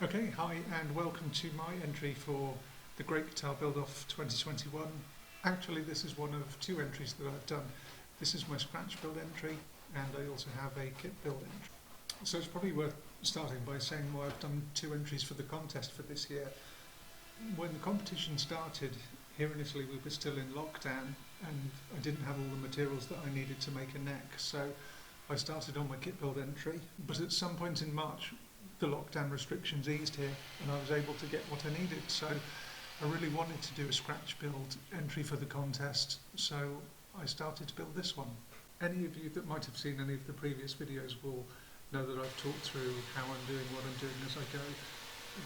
Okay, hi and welcome to my entry for the Great Guitar Build-Off 2021. Actually, this is one of two entries that I've done. This is my scratch build entry and I also have a kit build entry. So it's probably worth starting by saying why I've done two entries for the contest for this year. When the competition started, here in Italy we were still in lockdown and I didn't have all the materials that I needed to make a neck. So I started on my kit build entry, but at some point in March the lockdown restrictions eased here and I was able to get what I needed. So I really wanted to do a scratch build entry for the contest, so I started to build this one. Any of you that might have seen any of the previous videos will know that I've talked through how I'm doing what I'm doing as I go.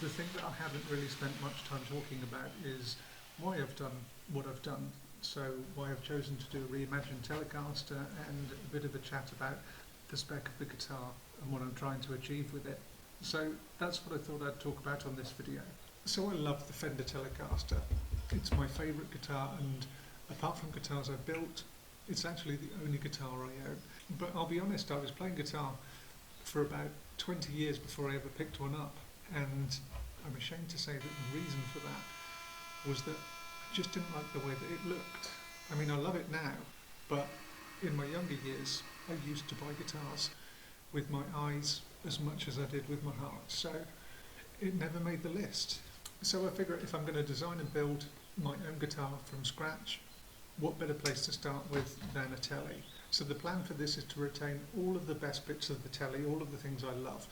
The thing that I haven't really spent much time talking about is why I've done what I've done. So why I've chosen to do a Reimagined Telecaster and a bit of a chat about the spec of the guitar and what I'm trying to achieve with it. So that's what I thought I'd talk about on this video. So I love the Fender Telecaster. It's my favourite guitar, and apart from guitars I've built, it's actually the only guitar I own. But I'll be honest, I was playing guitar for about 20 years before I ever picked one up, and I'm ashamed to say that the reason for that was that I just didn't like the way that it looked. I mean, I love it now, but in my younger years I used to buy guitars with my eyes as much as I did with my heart, so it never made the list. So I figure if I'm going to design and build my own guitar from scratch, what better place to start with than a Tele? So the plan for this is to retain all of the best bits of the Tele, all of the things I love,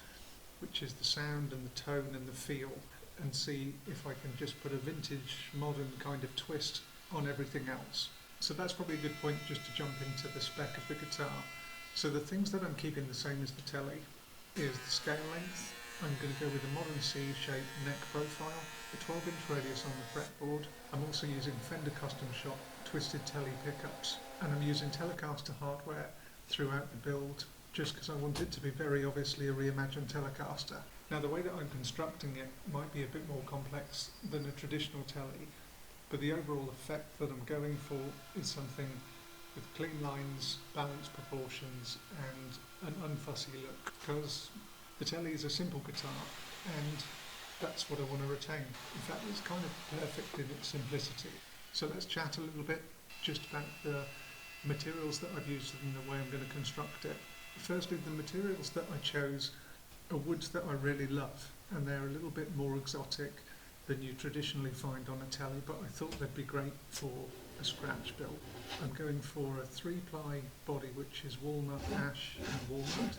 which is the sound and the tone and the feel, and see if I can just put a vintage, modern kind of twist on everything else. So that's probably a good point just to jump into the spec of the guitar. So the things that I'm keeping the same as the Tele is the scale length. I'm going to go with a modern C-shaped neck profile, a 12-inch radius on the fretboard. I'm also using Fender Custom Shop twisted Tele pickups, and I'm using Telecaster hardware throughout the build just because I want it to be very obviously a reimagined Telecaster. Now the way that I'm constructing it might be a bit more complex than a traditional Tele, but the overall effect that I'm going for is something with clean lines, balanced proportions and an unfussy look, because the Tele is a simple guitar and that's what I want to retain. In fact, it's kind of perfect in its simplicity. So let's chat a little bit just about the materials that I've used and the way I'm going to construct it. Firstly, the materials that I chose are woods that I really love, and they're a little bit more exotic than you traditionally find on a Tele, but I thought they'd be great for a scratch build. I'm going for a 3-ply body which is walnut, ash and walnut,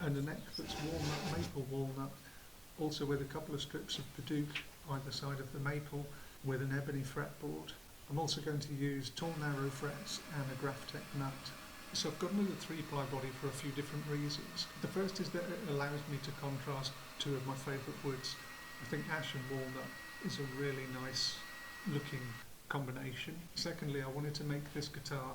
and a neck that's walnut, maple walnut, also with a couple of strips of Paduke either side of the maple with an ebony fretboard. I'm also going to use tall narrow frets and a Graphtec nut. So I've gone with a 3-ply body for a few different reasons. The first is that it allows me to contrast two of my favourite woods. I think ash and walnut is a really nice looking combination. Secondly, I wanted to make this guitar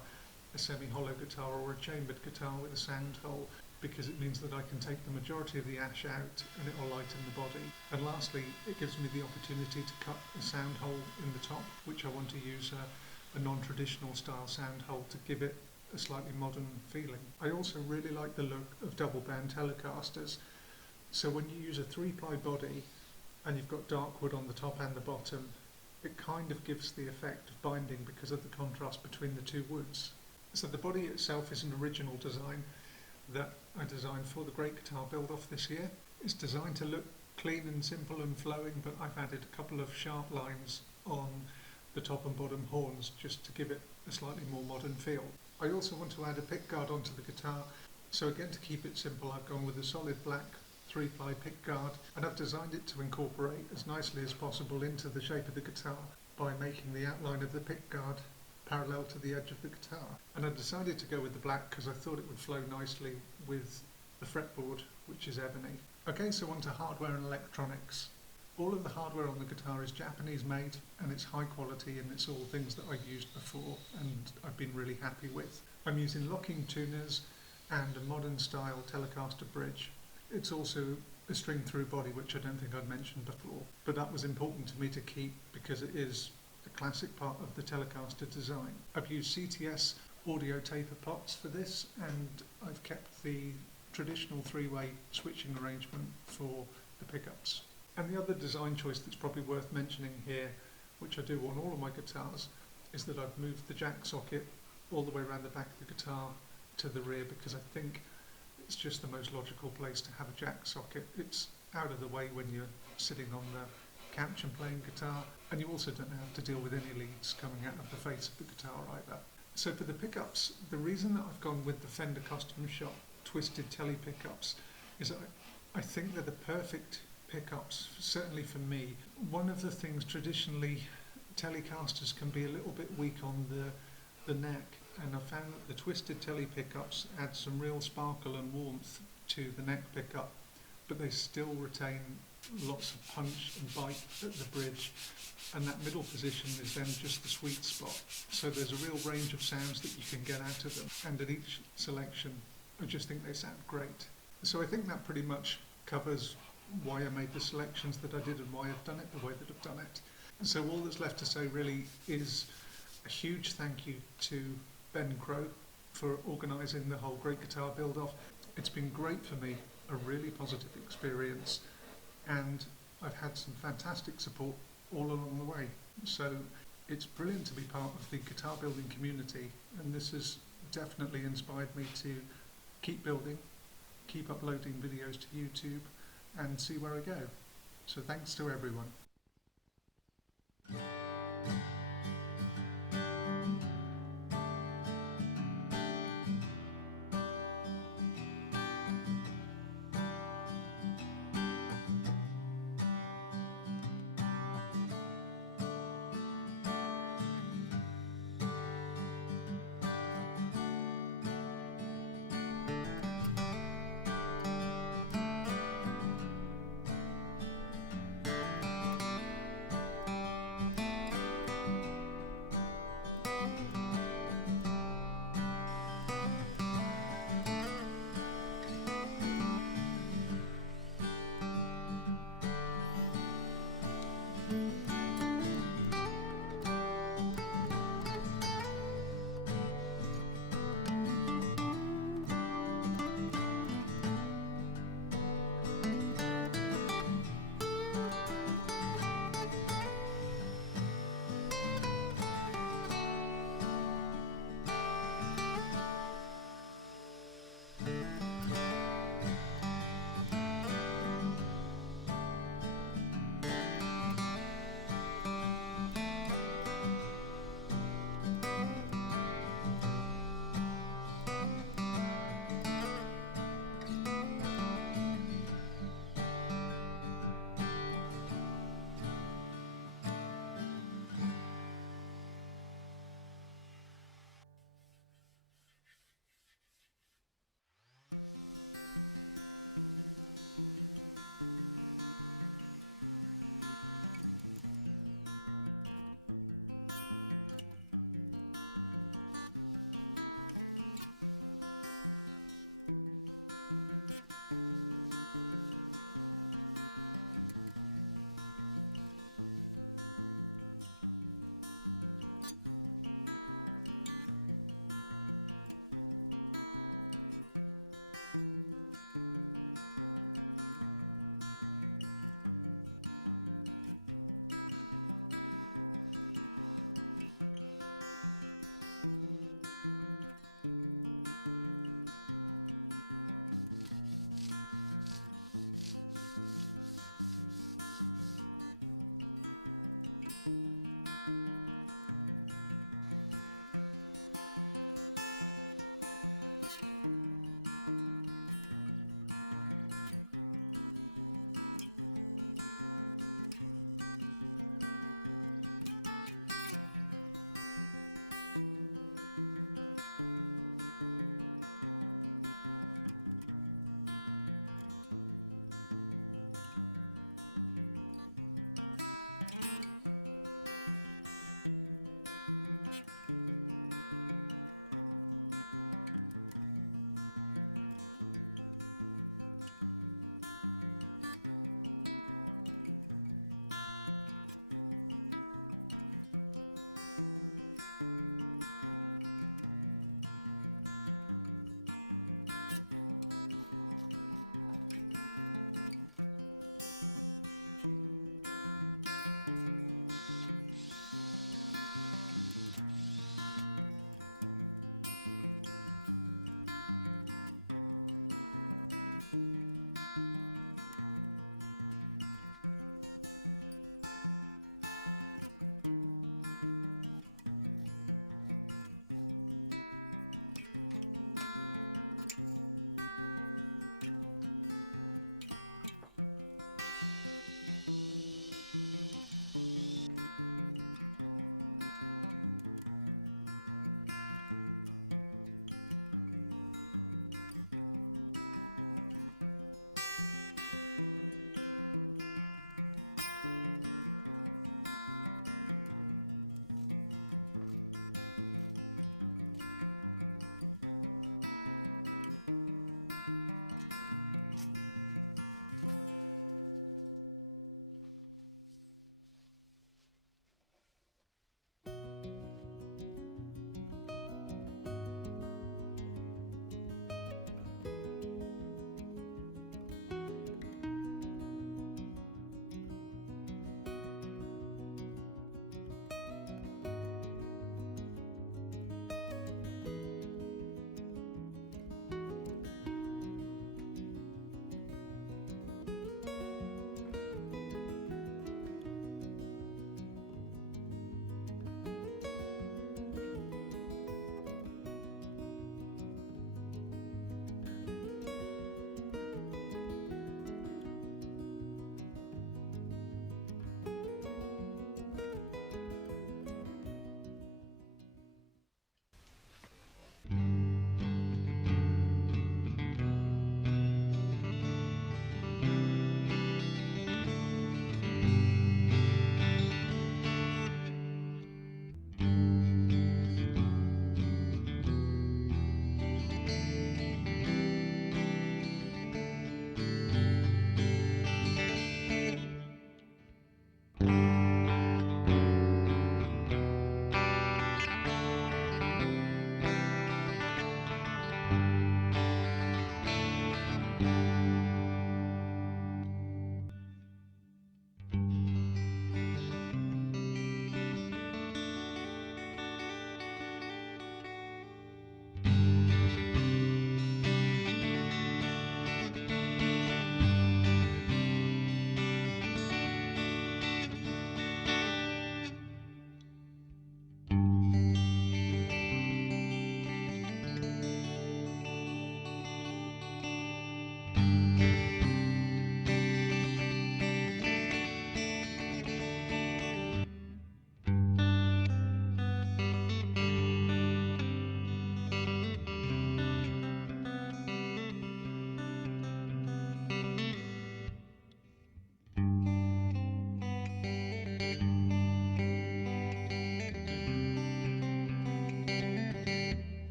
a semi-hollow guitar or a chambered guitar with a sound hole, because it means that I can take the majority of the ash out and it will lighten the body. And lastly, it gives me the opportunity to cut a sound hole in the top, which I want to use a non-traditional style sound hole to give it a slightly modern feeling. I also really like the look of double band Telecasters. So when you use a 3-ply body and you've got dark wood on the top and the bottom, it kind of gives the effect of binding because of the contrast between the two woods. So the body itself is an original design that I designed for the Great Guitar Build-Off this year. It's designed to look clean and simple and flowing, but I've added a couple of sharp lines on the top and bottom horns just to give it a slightly more modern feel. I also want to add a pickguard onto the guitar, so again to keep it simple I've gone with a solid black 3-ply pickguard, and I've designed it to incorporate as nicely as possible into the shape of the guitar by making the outline of the pickguard parallel to the edge of the guitar. And I decided to go with the black because I thought it would flow nicely with the fretboard, which is ebony. Okay, so on to hardware and electronics. All of the hardware on the guitar is Japanese made and it's high quality, and it's all things that I've used before and I've been really happy with. I'm using locking tuners and a modern style Telecaster bridge. It's also a string through body, which I don't think I'd mentioned before, but that was important to me to keep because it is a classic part of the Telecaster design. I've used CTS audio taper pots for this, and I've kept the traditional 3-way switching arrangement for the pickups. And the other design choice that's probably worth mentioning here, which I do on all of my guitars, is that I've moved the jack socket all the way around the back of the guitar to the rear, because I think it's just the most logical place to have a jack socket. It's out of the way when you're sitting on the couch and playing guitar, and you also don't have to deal with any leads coming out of the face of the guitar either. So for the pickups, the reason that I've gone with the Fender Custom Shop Twisted Tele pickups is I think they're the perfect pickups, certainly for me. One of the things traditionally, Telecasters can be a little bit weak on the neck, and I found that the Twisted Tele pickups add some real sparkle and warmth to the neck pickup, but they still retain lots of punch and bite at the bridge, and that middle position is then just the sweet spot. So there's a real range of sounds that you can get out of them, and at each selection I just think they sound great. So I think that pretty much covers why I made the selections that I did and why I've done it the way that I've done it. So all that's left to say really is a huge thank you to Ben Crow for organising the whole Great Guitar Build-Off. It's been great for me, a really positive experience, and I've had some fantastic support all along the way. So it's brilliant to be part of the guitar building community, and this has definitely inspired me to keep building, keep uploading videos to YouTube, and see where I go. So thanks to everyone.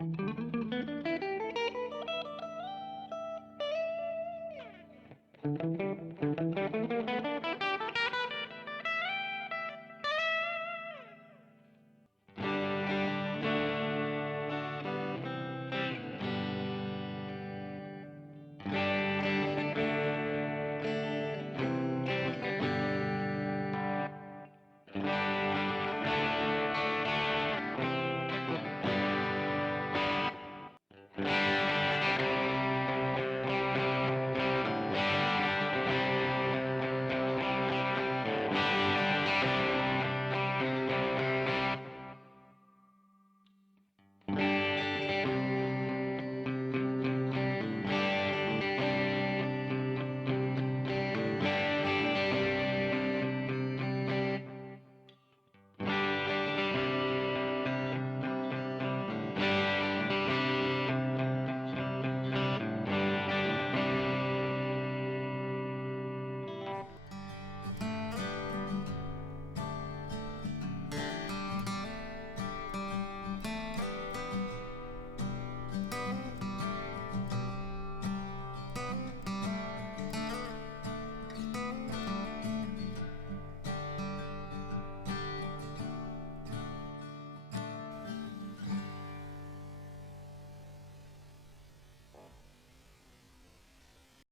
you.